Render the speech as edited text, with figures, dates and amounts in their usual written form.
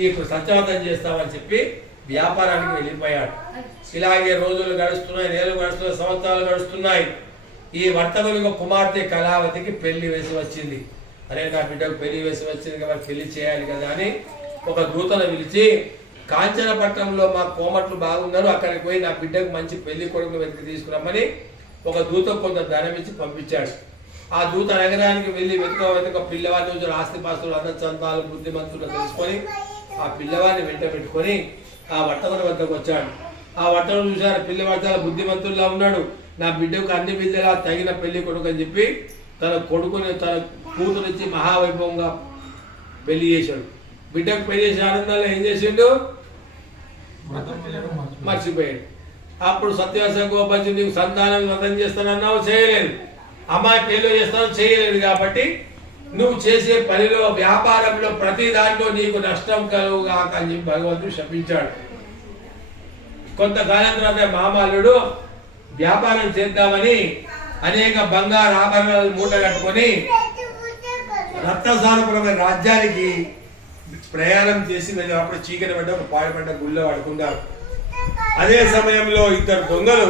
ఈ సత్యవంతం చేస్తామని చెప్పి వ్యాపారానికి వెళ్ళిపోయాడు. ఇలాగే రోజులు గడుస్తున్నాయి, నెలలు గడుస్తున్నాయి, సంవత్సరాలు గడుస్తున్నాయి. ఈ వర్తకునికి కుమార్తె కళావతికి పెళ్లి వేసి వచ్చింది. అరే నా బిడ్డకు పెళ్లి వేసి వచ్చింది కాబట్టి పెళ్లి చేయాలి కదా అని ఒక దూతను పిలిచి, కాంచనపట్నంలో మా కోమట్లు బాగున్నారు, అక్కడికి పోయి నా బిడ్డకు మంచి పెళ్లి కొడుకును వెతికి తీసుకురమ్మని ఒక దూత కొంత ధనం ఇచ్చి పంపించాడు. ఆ దూత నగరానికి వెళ్ళి వెతుక పిల్లవాడి నుంచి ఆస్తిపాస్తులు అందచందాలు బుద్ధిమంతులు తెలుసుకొని ఆ పిల్లవాడిని వెంట పెట్టుకొని ఆ వర్తకుని వద్దకు వచ్చాడు. ఆ వర్తకుడు చూశారు, పిల్లవాడు చాలా బుద్ధిమంతుల్లా ఉన్నాడు, నా బిడ్డకు అన్ని విద్యలా తగిన పెళ్లి కొడుకు అని చెప్పి తన కొడుకుని తన కూతురిచ్చి మహావైభవంగా పెళ్లి చేశాడు. బిడ్డకు పెళ్లి చేసే ఆనందాల్లో ఏం చేసిండు, మర్చిపోయాడు. అప్పుడు సత్యవాస గోపంచి నీకు సంతానం వ్రతం చేస్తానన్నావు, చేయలేదు. అమ్మాయి పెళ్లి చేస్తాను, చేయలేదు. కాబట్టి నువ్వు చేసే పనిలో వ్యాపారంలో ప్రతి దాంట్లో నీకు నష్టం కలుగుగాక అని చెప్పి భగవంతుడు శపించాడు. కొంతకాలం తర్వాత మామాలుడు వ్యాపారం చేద్దామని అనేక బంగారు ఆభరణాలు మూట కట్టుకొని రత్నసారపురం రాజ్యానికి ప్రయాణం చేసి వెళ్ళినప్పుడు చీకటి పడ్డ ఒక పాడుపడ్డ గుళ్ళో పడుకున్నారు. అదే సమయంలో ఇద్దరు దొంగలు